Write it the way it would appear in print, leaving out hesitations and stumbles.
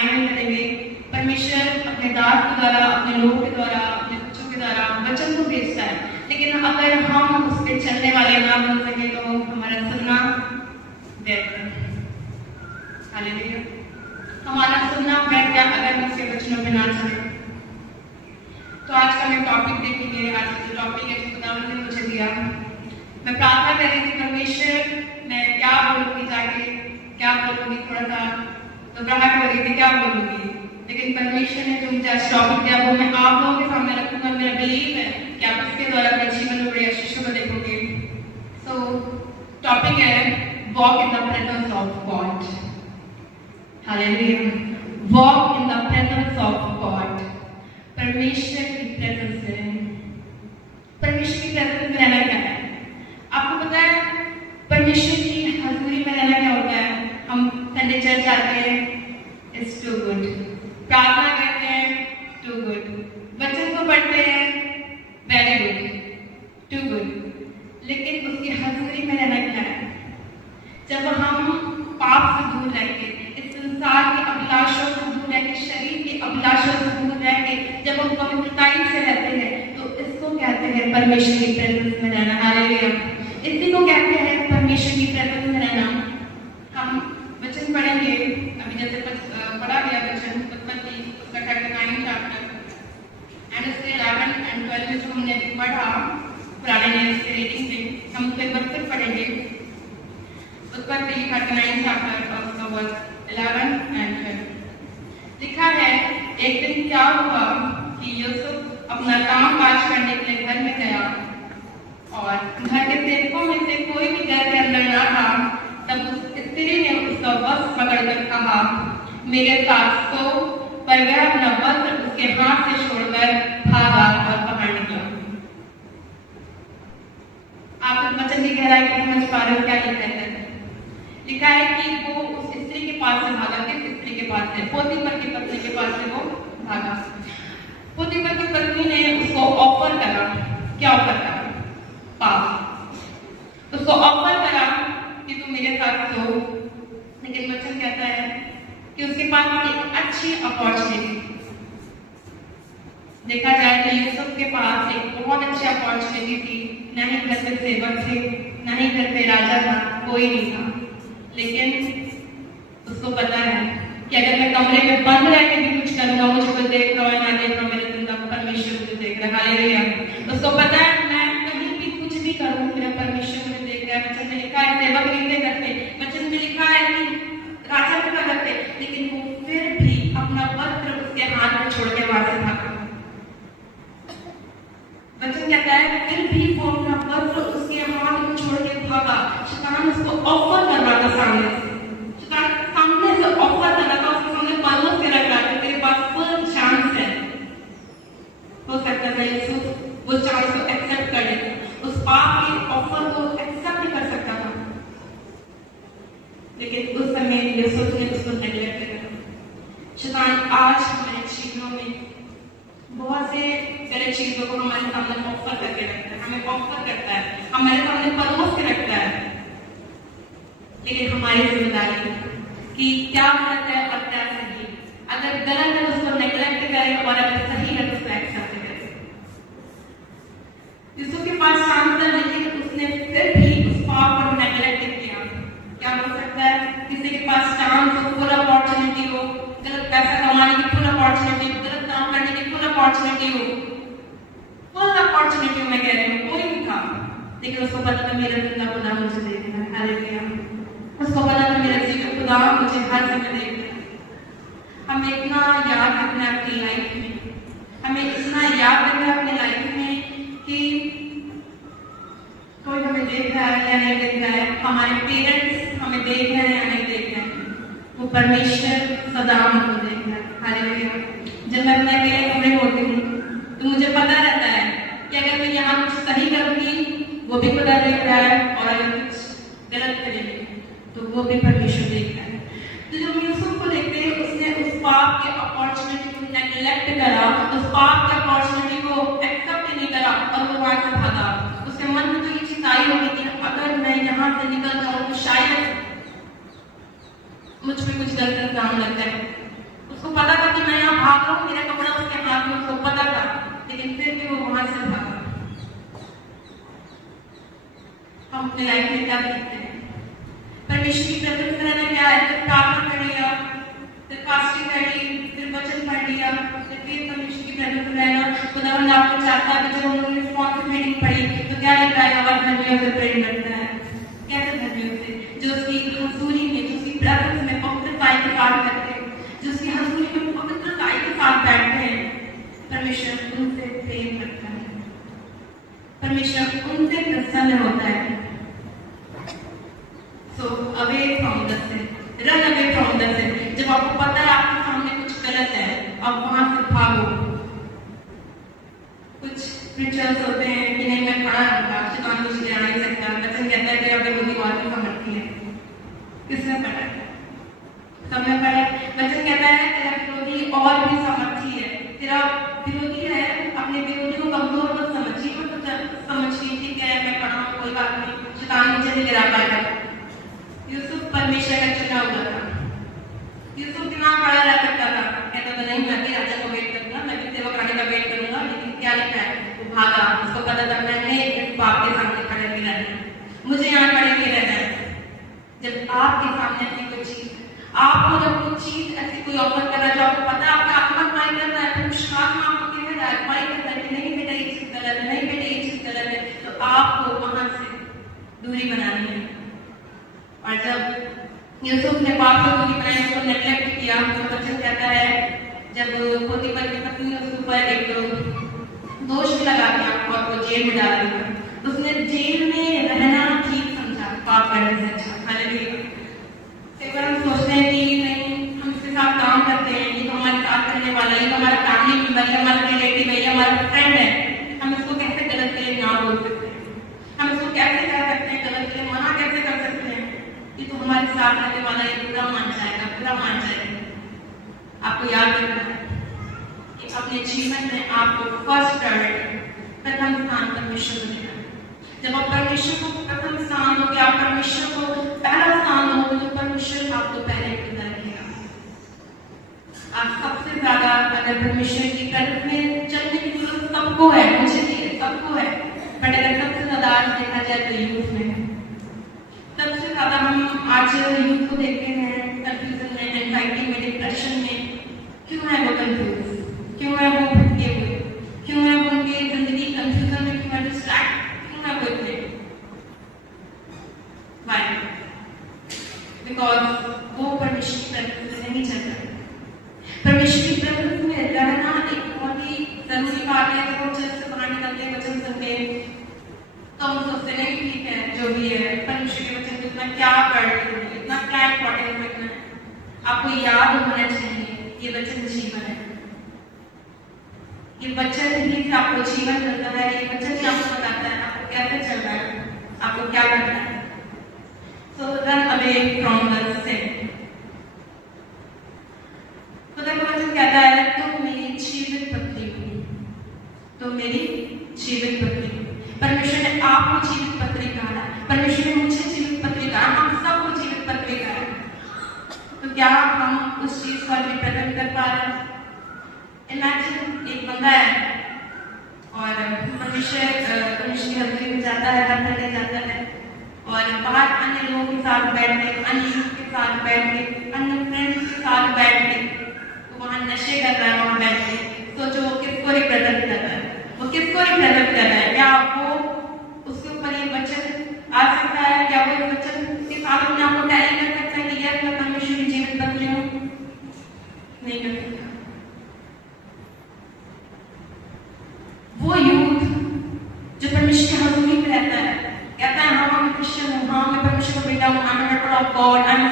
Assignment करेंगे। परमेश्वर अपने दास के द्वारा, अपने लोगों के द्वारा, अपने बच्चों के द्वारा वचन को भेजता है, लेकिन अगर हम उस पर चलने वाले ना बन सके तो हमारा सुनना व्यर्थ है। हालेलुया। हमारा सुनना व्यर्थ है अगर हम उसके वचनों पे ना चले। तो आज का मैं टॉपिक देखेंगे। आज का जो टॉपिक है जो खुदावंद ने मुझे दिया, मैं प्रार्थना कर रही थी परमेश्वर मैं क्या बोलूंगी, जाके क्या बोलूंगी, थोड़ा सा घबराहट हो रही थी क्या बोलूंगी, लेकिन परमेश्वर ने जो मुझे आज टॉपिक दिया वो मैं आप लोगों के सामने रखूंगा। मेरा बिलीव है कि आप इसके द्वारा अपने जीवन में बड़े आशीषों को देखोगे। सो टॉपिक है walk in the presence of God. Hallelujah. Walk in the presence of God. परमेश्वर की प्रेजेंस में, परमेश्वर की प्रेजेंस में रहना क्या है? आपको पता है परमेश्वर की हजूरी में रहना क्या होता है? हम संडे चर्च आते हैं, इट्स टू गुड। प्रार्थना करते हैं, टू गुड। वचन को पढ़ते हैं, वेरी गुड, टू गुड। लेकिन उसकी हजूरी में रहना क्या है? जब हम पाप से दूर रहेंगे, इस संसार के अभिलाषों से दूर रहेंगे, शरीर के अभिलाषों से दूर रहेंगे, जब हम पवित्रताई से रहते हैं, तो इसको कहते हैं परमेश्वर की प्रेजेंस में रहना। हालेलुया। इसी को कहते हैं परमेश्वर की प्रेजेंस में रहना। हम वचन पढ़ेंगे, अभी जैसे पढ़ा गया वचन उत्पत्ति उसका 39 चैप्टर एंड उसके 11 एंड 12 जो हमने पढ़ा पुराने नियम से रीडिंग में, हम उसके बाद फिर पढ़ेंगे उत्पत्ति 39 चैप्टर और उसका वर्स 11 एंड 12। लिखा है, एक दिन क्या हुआ कि यूसुफ अपना काम काज करने के लिए घर में गया और घर के सेवकों में से कोई भी घर के अंदर ना था। तब उस स्त्री ने उसका वस्त्र पकड़कर कहा, मेरे साथ सो। पर वह अपना वस्त्र उसके हाथ से छोड़कर भागा और बाहर निकला। आप इस वचन की गहराई को समझ पा रहे हो क्या लिखा है? लिखा है कि वो उस स्त्री के पास से भागा। किस स्त्री के पास से? पोतीफर की पत्नी के पास से वो भागा। पोतीफर की पत्नी ने उसको ऑफर करा। क्या ऑफर करा? पाप। उसको ऑफर करा कि तू मेरे साथ सो। लेकिन वचन कहता है कि उसके पास एक अच्छी अपॉर्चुनिटी। देखा जाए तो यूसुफ के पास एक बहुत अच्छी अपॉर्चुनिटी थी। न ही घर पे सेवक थे, न ही घर पे राजा था, कोई नहीं था। लेकिन उसको पता है कि अगर मैं कमरे में बंद रह के भी कुछ करूंगा, मुझे कोई देख रहा है ना देख रहा, मेरे जिंदा परमेश्वर मुझे देख रहा है। हालेलुया। उसको पता है मैं कहीं भी कुछ भी करूं, मेरा परमेश्वर मुझे देख रहा है। वचन में लिखा है सेवक नहीं करते, वचन में लिखा है कि राजा क्या करते, लेकिन वो फिर भी अपना वस्त्र उसके हाथ में छोड़ के वहां से भागा। वचन कहता है फिर भी वो अपना वस्त्र उसके हाथ में छोड़ के भागा। शैतान उसको ऑफर कर रहा था सामने से, शैतान सामने से ऑफर कर रहा था, उसके सामने परोस के रख रहा था, तेरे पास फुल चांस है। हो सकता है यूसुफ वो चांस को एक्सेप्ट कर ले, उस पाप के ऑफर को एक्सेप्ट कर सकता था, लेकिन उस समय यूसुफ ने उसको नेगलेक्ट किया। शैतान आज हमारे जीवनों में बहुत से सारे चीजों को हमारे सामने ऑफर करके रखता है, हमें ऑफर करता है, हमारे सामने परोस के रखता है, लेकिन हमारी जिम्मेदारी है कि क्या गलत है और क्या सही। अगर गलत है तो उसको नेगलेक्ट करें और अगर सही है तो उसको एक्सेप्ट करें। यूसुफ के पास चांस था, लेकिन उसने फिर भी उस पाप को नेगलेक्ट किया। क्या हो सकता है किसी के पास चांस हो, फुल अपॉर्चुनिटी हो, गलत पैसा कमाने की फुल अपॉर्चुनिटी हो, गलत काम करने की फुल अपॉर्चुनिटी हो, फुल अपॉर्चुनिटी मैं कह रही हूँ, कोई नहीं था, लेकिन उसको पता था मेरा जिंदा खुदा मुझे देख रहा है। हालेलुया। उसको पता था मेरा जीवन खुदा मुझे हर समय देख रहा है। हमें इतना याद रखना है अपनी लाइफ में, हमें इतना याद रखना है अपनी लाइफ में कि कोई हमें देख रहा है या नहीं देख रहा है, हमारे पेरेंट्स हमें देख रहे हैं या नहीं देख रहे हैं, वो परमेश्वर सदा हमको देख रहा है। हालेलुया। जब मैं अपने अकेले कमरे होती हूँ तो मुझे पता रहता है कि अगर मैं यहाँ कुछ सही करूंगी वो भी खुदा देख रहा है, और अगर कुछ गलत करेंगे तो वो भी परमेश्वर देख रहा है। तो जब यूसुफ को देखते हैं, उसने उस पाप के अपॉर्चुनिटी को नेगलेक्ट करा, उस पाप के अपॉर्चुनिटी को एक्सेप्ट नहीं करा और वो वहां से भागा। उसके मन में तो ये चीज आई होगी कि अगर मैं यहाँ से निकल जाऊँ तो शायद मुझ पे कुछ गलत काम लगता है। भागा, मेरा कपड़ा उसके हाथ में, उसको पता था, लेकिन फिर भी वो वहां से भागा। हम अपने लाइफ में क्या देखते हैं? परमेश्वर की प्रेजेंस में रहना क्या है? फिर प्रार्थना कर लिया, फिर फास्टिंग कर ली, फिर वचन पढ़ लिया, फिर परमेश्वर की प्रेजेंस में रहना। खुदावंद ने आपको चाहता है कि जब उन्होंने रिस्पॉन्सिबिलिटी पढ़ी तो क्या लिखा है? और धर्मियों से प्रेम करता है। कैसे धर्मियों से? जो उसकी हजूरी में, जो उसकी प्रेजेंस में पवित्रता के साथ करते हैं, जो उसकी हजूरी में पवित्रता के साथ बैठते हैं, परमेश्वर उनसे प्रेम करता है, परमेश्वर उनसे प्रसन्न होता है। So away from the sin, run away from the sin। जब आपको पता है आपके सामने कुछ गलत है, आप वहां से भागो। कुछ प्रीचर्स होते हैं कि नहीं मैं खड़ा रहूंगा, शैतान मुझे ले आ नहीं सकता। वचन कहता है कि अगर वो दीवार की समर्थी है, किसने पढ़ा है? सबने पढ़ा है। वचन कहता है तेरा विरोधी और भी समर्थी है। तेरा विरोधी है, अपने विरोधी को कमजोर मत समझिए, मत समझिए ठीक है मैं खड़ा हूँ, कोई बात नहीं, शैतान मुझे नहीं गिरा पाएगा। यूसुफ परमेश्वर का चुना हुआ था। यूसुफ कितना खड़ा रह सकता था, कहता था नहीं मैं भी राजा को वेट करूंगा, मैं भी सेवक रानी का वेट करूंगा, लेकिन क्या लिखा है? वो भागा। उसको पता था मैंने इस बाप के सामने खड़े नहीं रहना है, मुझे यहाँ खड़े नहीं रहना है। जब आपके सामने ऐसी कोई चीज, आपको जब कोई चीज ऐसी कोई ऑफर कर रहा है जो आपको पता है आपका आत्मा ट्राई कर रहा है, फिर विश्वास में आपको कह रहा है, ट्राई कर रहा है कि नहीं बेटा ये चीज गलत है, नहीं बेटा ये चीज गलत है, तो आपको वहां से दूरी बनानी है। और जब यूसुफ ने पाप से दूरी बनाई, उसको नेगलेक्ट किया, तो वचन कहता है जब पोतीफर की पत्नी ने उसके ऊपर एक दोष लगा दिया और वो जेल में डाल दिया, उसने जेल में रहना ठीक समझा पाप करने से अच्छा। हालेलुया। कई बार हम सोचते हैं कि नहीं हम इसके साथ काम करते हैं, ये तो हमारे साथ रहने वाला है, ये तो हमारा फैमिली मेंबर है, हमारा रिलेटिव है, हमारा फ्रेंड है, हम इसको कैसे गलत के लिए ना बोल सकते हैं, हम इसको कैसे कह सकते हैं गलत के लिए मना कैसे कर सकते हैं? ये तो हमारे साथ रहने वाला है, बुरा मान जाएगा, बुरा मान जाएगा। आपको याद रखना है कि अपने जीवन में आपको फर्स्ट प्रायोरिटी, प्रथम स्थान परमेश्वर को देना है। जब आप परमेश्वर को प्रथम स्थान हो, आप परमेश्वर को पहला स्थान हो, तो परमेश्वर आपको पहले खुदा रखेगा। आप सबसे ज्यादा अगर परमेश्वर की तरफ में चलने की जरूरत सबको है, मुझे नहीं है, सबको है, बट अगर सबसे ज्यादा आज देखा जाए तो यूथ में है। सबसे ज्यादा हम आज यूथ को देखते हैं कंफ्यूजन में, एंजाइटी में, डिप्रेशन में। क्यों है वो कंफ्यूज? क्यों है वो भटके हुए? क्यों है वो उनकी जिंदगी कंफ्यूजन में? क्यों है डिस्ट्रैक्ट? क्यों है वो इतने? व्हाई? बिकॉज वो परमेश्वर की प्रेजेंस में नहीं चल रहा। परमेश्वर की प्रेजेंस में रहना एक बहुत ही जरूरी बात है। जब हम चर्च से बाहर निकलते हैं वचन सुनते तो हम सोचते नहीं ठीक है जो भी है, परमेश्वर के वचन इतना क्या प्रायोरिटी है, इतना क्या इंपॉर्टेंस रखना है। आपको याद होना चाहिए ये वचन जीवन है, ये वचन ही से आपको जीवन मिलता है, ये वचन ही आपको बताता है आपको कैसे चलना है, आपको क्या करना है। So run away from the sin। खुदा का वचन कहता है तुम मेरी जीवित पत्री हो, तुम मेरी जीवित पत्री हो। परमेश्वर ने आपको जीवित पत्री कहा है, परमेश्वर ने मुझे जीवित पत्री कहा, हम सबको जीवित पत्री कहा है। तो क्या हम उस चीज को रिप्रेजेंट कर पा रहे हैं? इमेजिन एक बंदा है और परमेश्वर की हजूरी में जाता है, हर संडे जाता है और बाहर अन्य लोगों के साथ बैठ के, अन्य यूथ के साथ बैठ के, अन्य फ्रेंड्स के साथ बैठ के तो वहां नशे कर रहा है, वहां बैठ के। सोचो वो किसको रिप्रेजेंट कर रहा है, वो किसको रिप्रेजेंट कर रहा है? क्या आपको उसके ऊपर ये वचन आ सकता है? क्या वो इस वचन के साथ अपने आपको टैली कर सकता है कि यस मैं परमेश्वर की जीवित पत्री हूँ? नहीं कर सकता। वो यूथ जो परमेश्वर की हजूरी में रहता है, कहता है हाँ मैं क्रिश्चियन हूँ, हाँ मैं परमेश्वर का बेटा हूँ, I am a daughter of God, I am